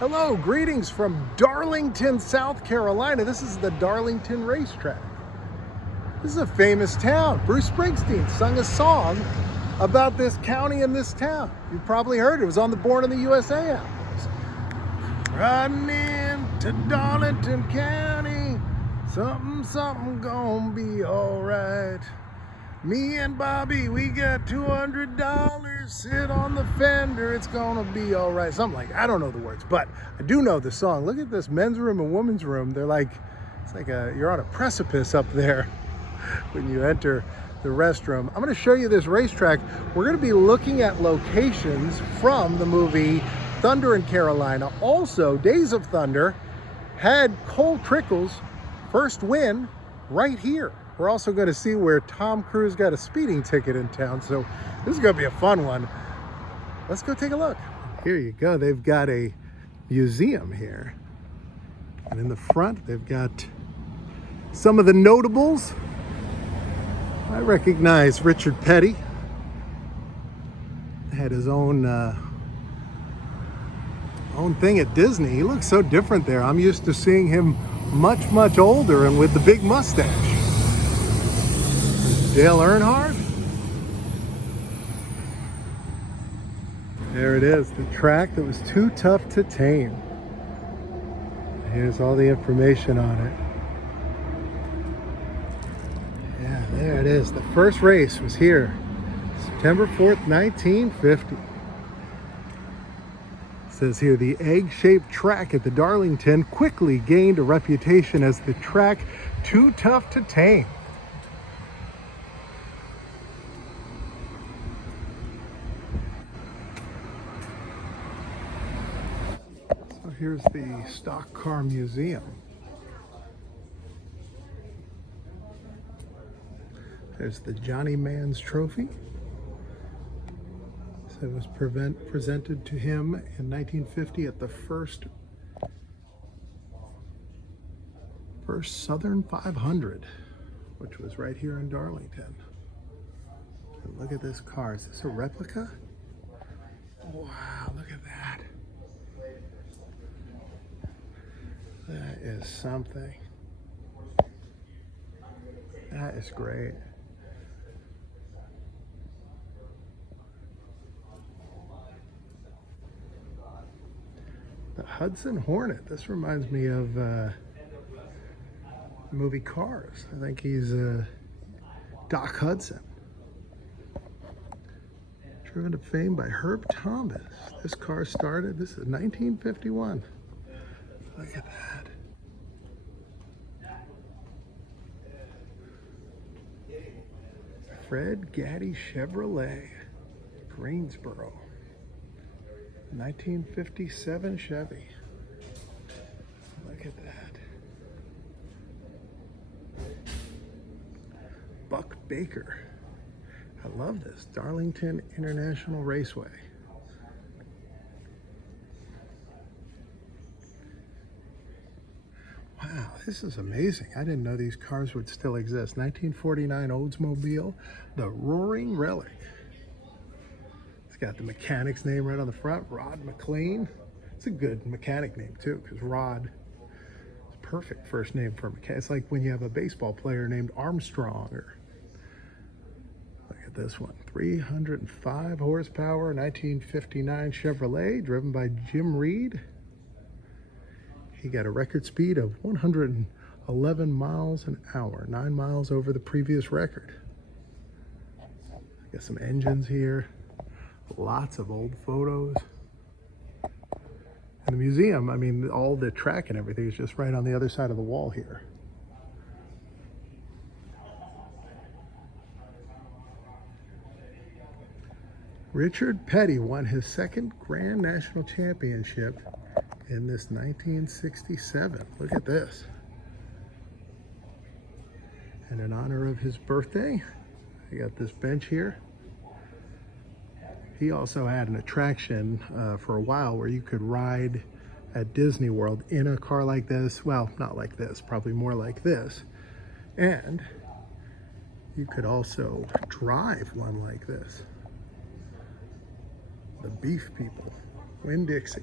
Hello, greetings from Darlington, South Carolina. This is the Darlington Racetrack. This is a famous town. Bruce Springsteen sung a song about this county and this town. You've probably heard it. It was on the Born in the USA albums. Riding into Darlington County, something gonna be all right. Me and Bobby, we got $200. Sit on the fender, it's gonna be all right. Something like that. I don't know the words, but I do know the song. Look at this men's room and women's room. They're like, it's like you're on a precipice up there when you enter the restroom. I'm gonna show you this racetrack. We're gonna be looking at locations from the movie Thunder in Carolina. Also, Days of Thunder had Cole Trickle's first win right here. We're also going to see where Tom Cruise got a speeding ticket in town. So this is going to be a fun one. Let's go take a look. Here you go. They've got a museum here. And in the front, they've got some of the notables. I recognize Richard Petty. Had his own thing at Disney. He looks so different there. I'm used to seeing him much older and with the big mustache. Dale Earnhardt. There it is, the track that was too tough to tame. Here's all the information on it. Yeah, there it is. The first race was here, September 4th, 1950. It says here, the egg-shaped track at the Darlington quickly gained a reputation as the track too tough to tame. Here's the Stock Car Museum. There's the Johnny Mann's Trophy. So it was presented to him in 1950 at the first Southern 500, which was right here in Darlington. And look at this car. Is this a replica? Wow, look at that. That is something. That is great. The Hudson Hornet. This reminds me of the movie Cars. I think he's Doc Hudson. Driven to fame by Herb Thomas. This car started, this is 1951. Look at that. Fred Gaddy Chevrolet, Greensboro, 1957 Chevy. Look at that. Buck Baker. I love this. Darlington International Raceway. Wow, this is amazing. I didn't know these cars would still exist. 1949 Oldsmobile, the Roaring Relic. It's got the mechanic's name right on the front, Rod McLean. It's a good mechanic name too, because Rod is a perfect first name for a mechanic. It's like when you have a baseball player named Armstrong. Or look at this one, 305 horsepower, 1959 Chevrolet, driven by Jim Reed. He got a record speed of 111 miles an hour, 9 miles over the previous record. Got some engines here, lots of old photos. And the museum, I mean, all the track and everything is just right on the other side of the wall here. Richard Petty won his second Grand National Championship in this 1967. Look at this. And in honor of his birthday, I got this bench here. He also had an attraction for a while where you could ride at Disney World in a car like this. Well, not like this, probably more like this. And you could also drive one like this. The Beef People, Winn-Dixie.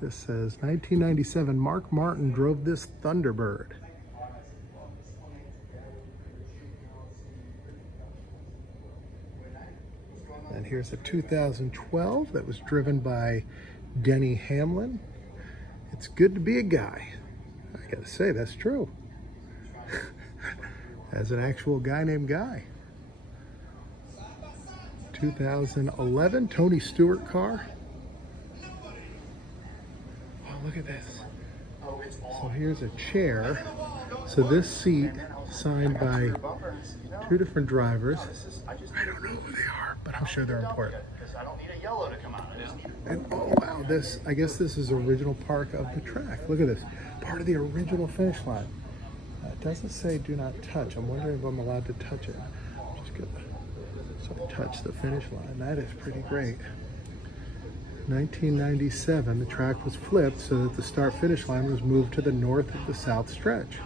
This says 1997, Mark Martin drove this Thunderbird. And here's a 2012 that was driven by Denny Hamlin. It's good to be a guy. I gotta say, that's true. As an actual guy named Guy. 2011 Tony Stewart car. Oh, look at this. So here's a chair. So this seat signed by two different drivers. I don't know who they are, but I'm sure they're important. And oh wow, this, I guess this is original park of the track. Look at this, part of the original finish line. It doesn't say do not touch. I'm wondering if I'm allowed to touch it. I'm just gonna sort of touch the finish line. That is pretty great. 1997, the track was flipped so that the start-finish line was moved to the north of the south stretch.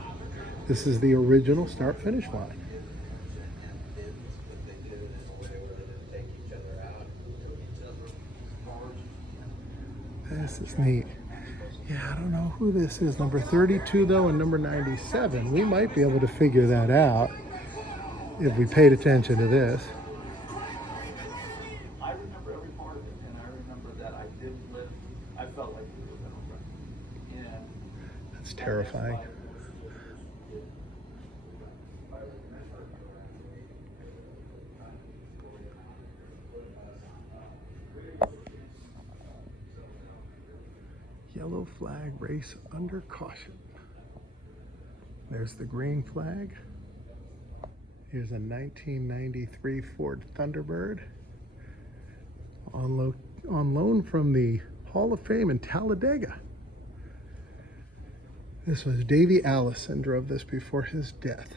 This is the original start-finish line. This is neat. Yeah, I don't know who this is. Number 32 though, and number 97. We might be able to figure that out if we paid attention to this. I remember every part of it, and I remember that I didn't live. I felt like we were middle ground. That's terrifying. Yellow flag, race under caution. There's the green flag. Here's a 1993 Ford Thunderbird on loan from the Hall of Fame in Talladega. This was Davey Allison drove this before his death.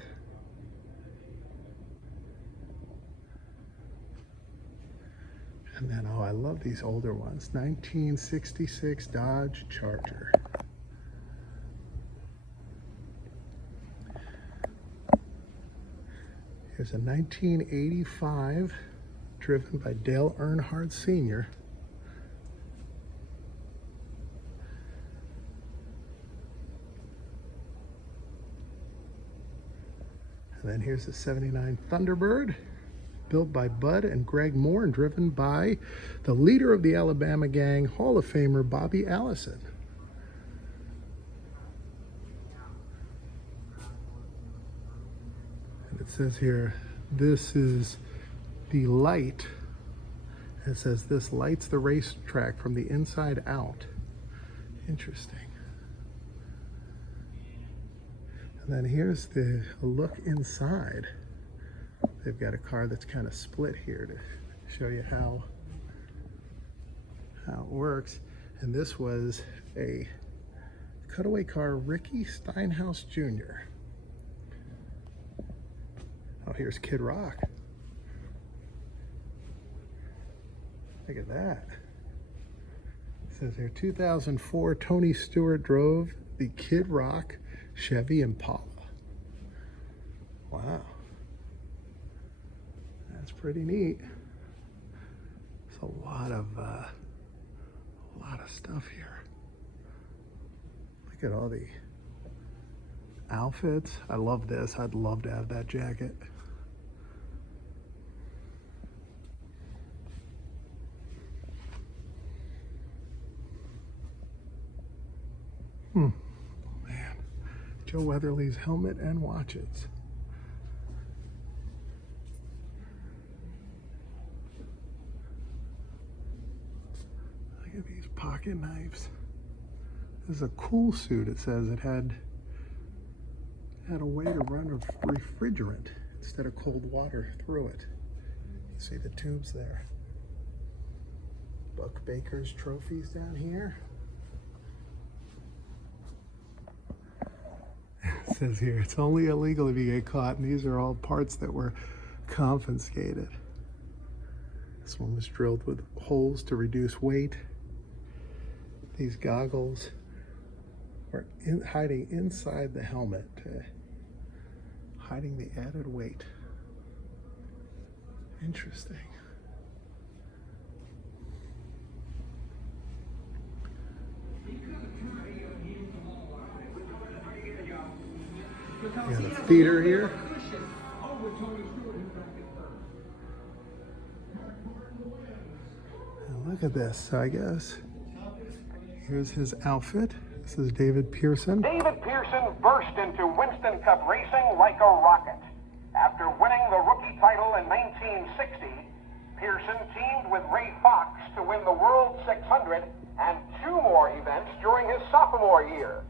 And then, oh, I love these older ones. 1966 Dodge Charger. Here's a 1985 driven by Dale Earnhardt Sr. And then here's a 79 Thunderbird, built by Bud and Greg Moore and driven by the leader of the Alabama gang, Hall of Famer Bobby Allison. And it says here, this is the light. It says this lights the racetrack from the inside out. Interesting. And then here's a look inside. They've got a car that's kind of split here to show you how it works. And this was a cutaway car, Ricky Steinhaus Jr. Oh, here's Kid Rock. Look at that. It says here, 2004 Tony Stewart drove the Kid Rock Chevy Impala. Wow. That's pretty neat. It's a lot of stuff here. Look at all the outfits. I love this. I'd love to have that jacket. Man, Joe Weatherly's helmet and watches. Look at these pocket knives. This is a cool suit. It says it had a way to run a refrigerant instead of cold water through it. You see the tubes there. Buck Baker's trophies down here. It says here, it's only illegal if you get caught, and these are all parts that were confiscated. This one was drilled with holes to reduce weight. These goggles are hiding inside the helmet, hiding the added weight. Interesting. got a theater here. And look at this. So I guess here's his outfit. This is David Pearson. David Pearson burst into Winston Cup racing like a rocket. After winning the rookie title in 1960, Pearson teamed with Ray Fox to win the World 600 and 2 more events during his sophomore year.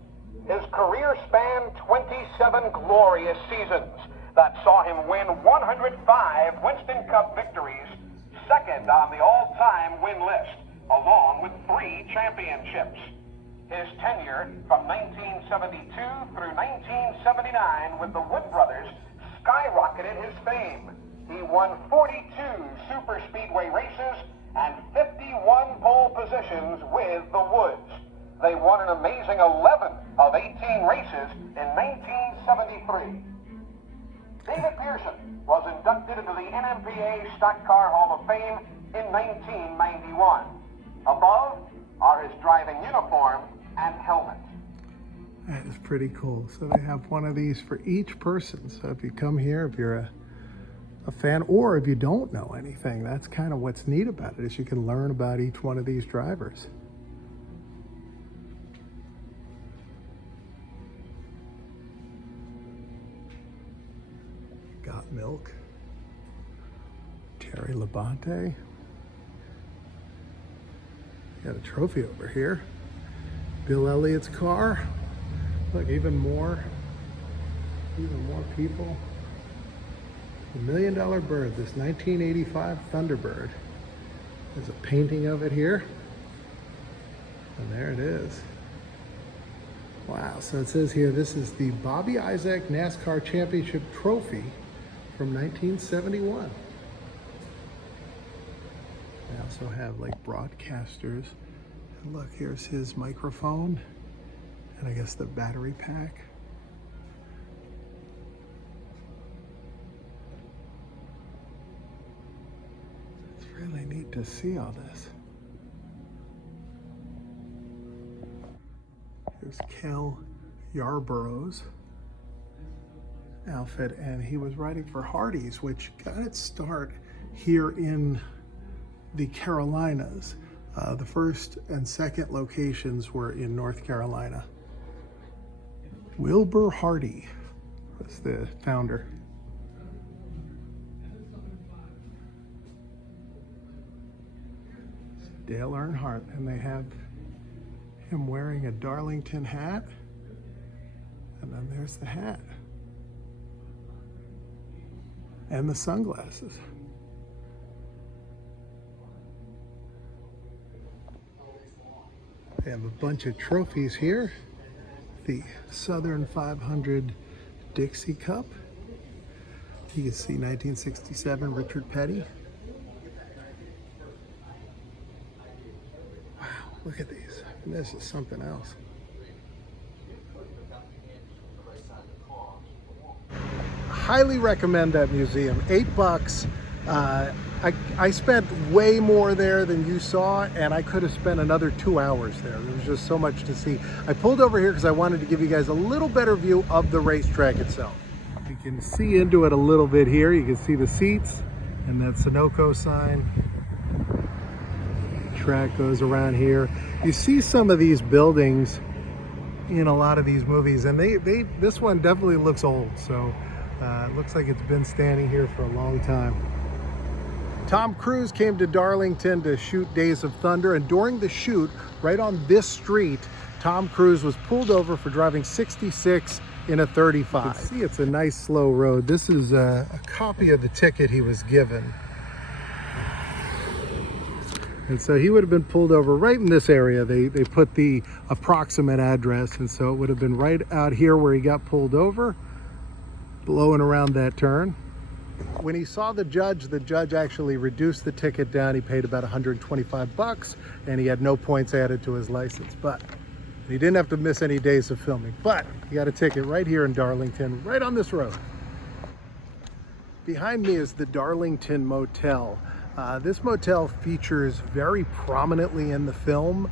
His career spanned 27 glorious seasons that saw him win 105 Winston Cup victories, second on the all-time win list, along with 3 championships. His tenure from 1972 through 1979 with the Wood Brothers skyrocketed his fame. He won 42 super speedway races and 51 pole positions with the Woods. They won an amazing 11 of 18 races in 1973. David Pearson was inducted into the NMPA Stock Car Hall of Fame in 1991. Above are his driving uniform and helmet. That is pretty cool. So they have one of these for each person. So if you come here, if you're a fan, or if you don't know anything, that's kind of what's neat about it, is you can learn about each one of these drivers. Got Milk, Terry Labonte. Got a trophy over here. Bill Elliott's car. Look, even more people. The $1 Million Bird, this 1985 Thunderbird. There's a painting of it here. And there it is. Wow, so it says here, this is the Bobby Isaac NASCAR Championship Trophy from 1971. They also have like broadcasters. And look, here's his microphone. And I guess the battery pack. It's really neat to see all this. Here's Kel Yarborough's outfit, and he was riding for Hardee's, which got its start here in the Carolinas. The first and second locations were in North Carolina. Wilbur Hardy was the founder. Dale Earnhardt, and they have him wearing a Darlington hat, and then there's the hat and the sunglasses. They have a bunch of trophies here. The Southern 500 Dixie Cup. You can see 1967 Richard Petty. Wow, look at these. This is something else. Highly recommend that museum. $8. I spent way more there than you saw, and I could have spent another 2 hours there. There was just so much to see. I pulled over here because I wanted to give you guys a little better view of the racetrack itself. You can see into it a little bit here. You can see the seats and that Sunoco sign. Track goes around here. You see some of these buildings in a lot of these movies, and this one definitely looks old. So it looks like it's been standing here for a long time. Tom Cruise came to Darlington to shoot Days of Thunder, and during the shoot, right on this street, Tom Cruise was pulled over for driving 66 in a 35. You can see it's a nice slow road. This is a copy of the ticket he was given. And so he would have been pulled over right in this area. They put the approximate address, and so it would have been right out here where he got pulled over, blowing around that turn. When he saw the judge actually reduced the ticket down. He paid about 125 bucks, and he had no points added to his license. But he didn't have to miss any days of filming. But he got a ticket right here in Darlington, right on this road. Behind me is the Darlington Motel. This motel features very prominently in the film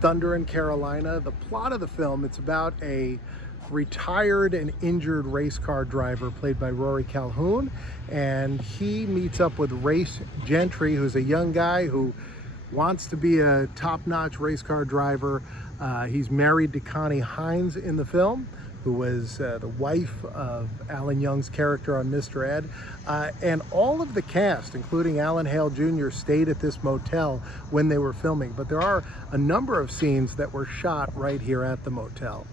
Thunder in Carolina. The plot of the film, it's about a retired and injured race car driver played by Rory Calhoun, and he meets up with Race Gentry, who's a young guy who wants to be a top-notch race car driver. He's married to Connie Hines in the film, who was the wife of Alan Young's character on Mr. Ed. And all of the cast, including Alan Hale Jr., stayed at this motel when they were filming. But there are a number of scenes that were shot right here at the motel.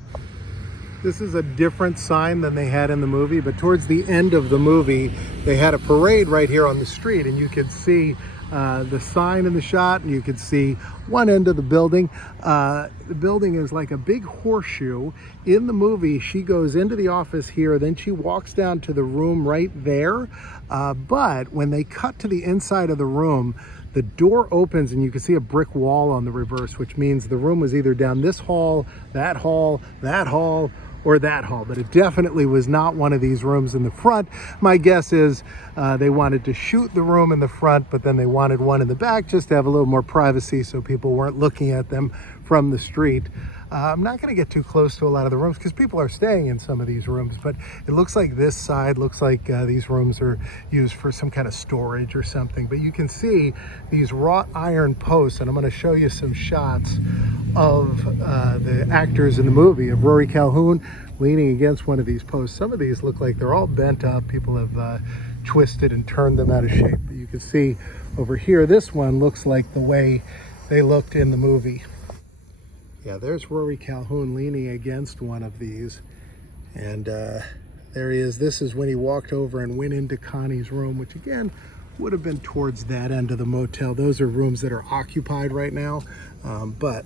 This is a different sign than they had in the movie, but towards the end of the movie, they had a parade right here on the street, and you could see the sign in the shot, and you could see one end of the building. The building is like a big horseshoe. In the movie, she goes into the office here, then she walks down to the room right there. But when they cut to the inside of the room, the door opens and you can see a brick wall on the reverse, which means the room was either down this hall, that hall, that hall, or that hall, but it definitely was not one of these rooms in the front. My guess is they wanted to shoot the room in the front, but then they wanted one in the back just to have a little more privacy so people weren't looking at them from the street. I'm not gonna get too close to a lot of the rooms because people are staying in some of these rooms, but it looks like this side looks like these rooms are used for some kind of storage or something. But you can see these wrought iron posts, and I'm gonna show you some shots of the actors in the movie, of Rory Calhoun leaning against one of these posts. Some of these look like they're all bent up. People have twisted and turned them out of shape. But you can see over here, this one looks like the way they looked in the movie. Yeah, there's Rory Calhoun leaning against one of these. And there he is. This is when he walked over and went into Connie's room, which again, would have been towards that end of the motel. Those are rooms that are occupied right now, but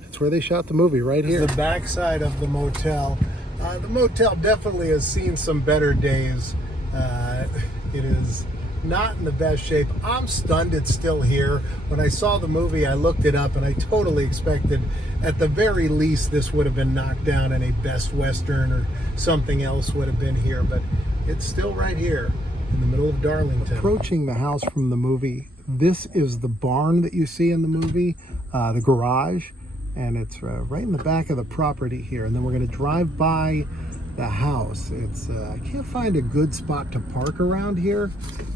that's where they shot the movie, right here. The backside of the motel. The motel definitely has seen some better days. It is not in the best shape. I'm stunned it's still here. When I saw the movie, I looked it up and I totally expected at the very least this would have been knocked down and a Best Western or something else would have been here, but it's still right here in the middle of Darlington. Approaching the house from the movie, this is the barn that you see in the movie, the garage, and it's right in the back of the property here. And then we're going to drive by the house. It's I can't find a good spot to park around here,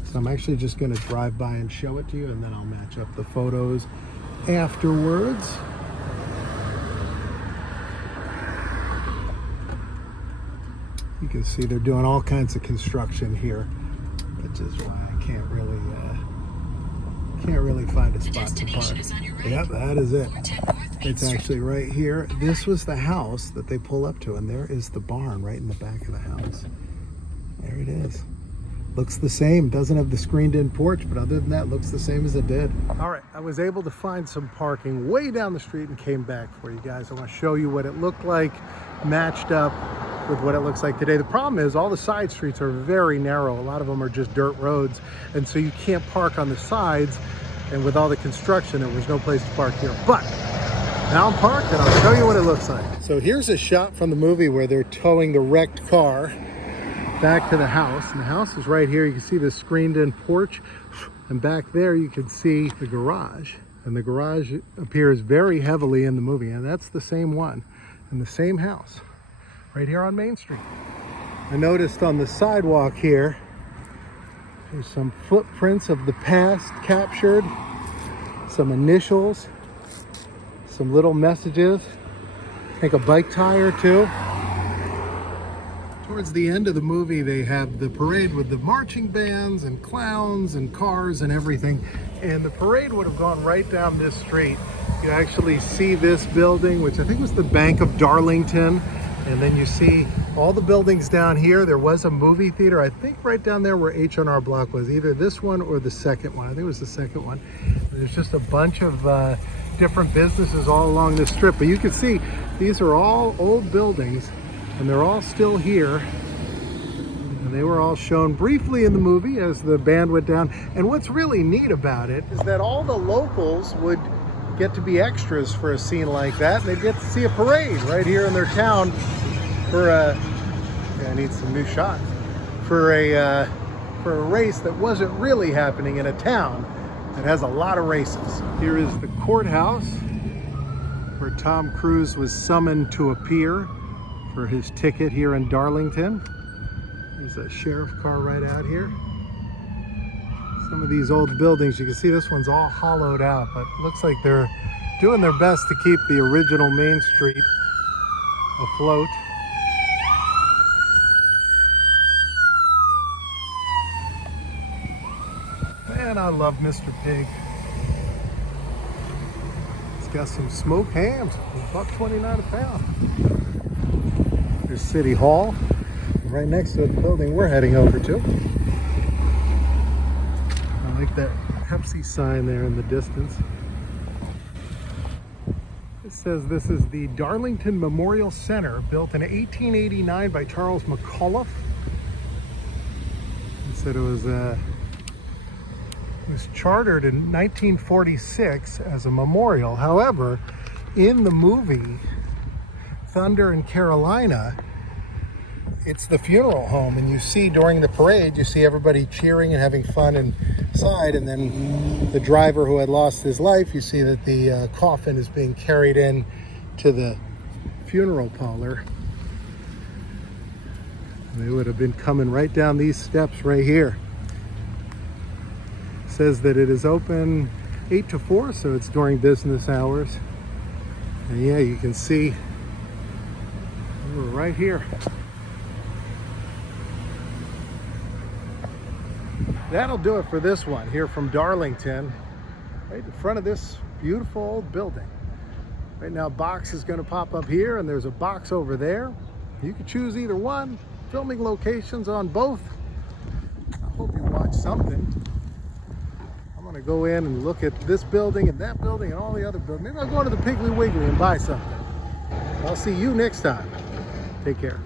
so I'm actually just going to drive by and show it to you, and then I'll match up the photos afterwards. You can see they're doing all kinds of construction here, which is why I can't really find a spot to park. Yep, that is it. It's actually right here. This was the house that they pull up to, and there is the barn right in the back of the house. There it is. Looks the same. Doesn't have the screened-in porch, but other than that, looks the same as it did. All right, I was able to find some parking way down the street and came back for you guys. I want to show you what it looked like matched up with what it looks like today. The problem is all the side streets are very narrow. A lot of them are just dirt roads, and so you can't park on the sides, and with all the construction, there was no place to park here. But now I'm parked, and I'll show you what it looks like. So here's a shot from the movie where they're towing the wrecked car back to the house, and the house is right here. You can see the screened-in porch, and back there you can see the garage, and the garage appears very heavily in the movie, and that's the same one in the same house right here on Main Street. I noticed on the sidewalk here there's some footprints of the past captured, some initials, some little messages, I think a bike tire too. Towards the end of the movie, they have the parade with the marching bands and clowns and cars and everything. And the parade would have gone right down this street. You actually see this building, which I think was the Bank of Darlington. And then you see all the buildings down here. There was a movie theater, I think right down there where H&R Block was, either this one or the second one. I think it was the second one. And there's just a bunch of different businesses all along this strip. But you can see these are all old buildings, and they're all still here. And they were all shown briefly in the movie as the band went down. And what's really neat about it is that all the locals would get to be extras for a scene like that, and they get to see a parade right here in their town for I need some new shots, for a race that wasn't really happening in a town that has a lot of races. Here is the courthouse where Tom Cruise was summoned to appear for his ticket here in Darlington. There's a sheriff car right out here. Some of these old buildings, you can see this one's all hollowed out, but it looks like they're doing their best to keep the original Main Street afloat. Man, I love Mr. Pig. It's got some smoked hams, $1.29 a pound. There's City Hall, right next to the building we're heading over to. I like that Pepsi sign there in the distance. It says this is the Darlington Memorial Center, built in 1889 by Charles McAuliffe. It said it was chartered in 1946 as a memorial. However, in the movie Thunder in Carolina, it's the funeral home, and you see during the parade, you see everybody cheering and having fun inside, and then the driver who had lost his life, you see that the coffin is being carried in to the funeral parlor. And they would have been coming right down these steps right here. It says that it is open 8 to 4, so it's during business hours. And yeah, you can see we're right here. That'll do it for this one here from Darlington, right in front of this beautiful old building. Right now, a box is going to pop up here, and there's a box over there. You can choose either one. Filming locations on both. I hope you watch something. I'm going to go in and look at this building and that building and all the other buildings. Maybe I'll go to the Piggly Wiggly and buy something. I'll see you next time. Take care.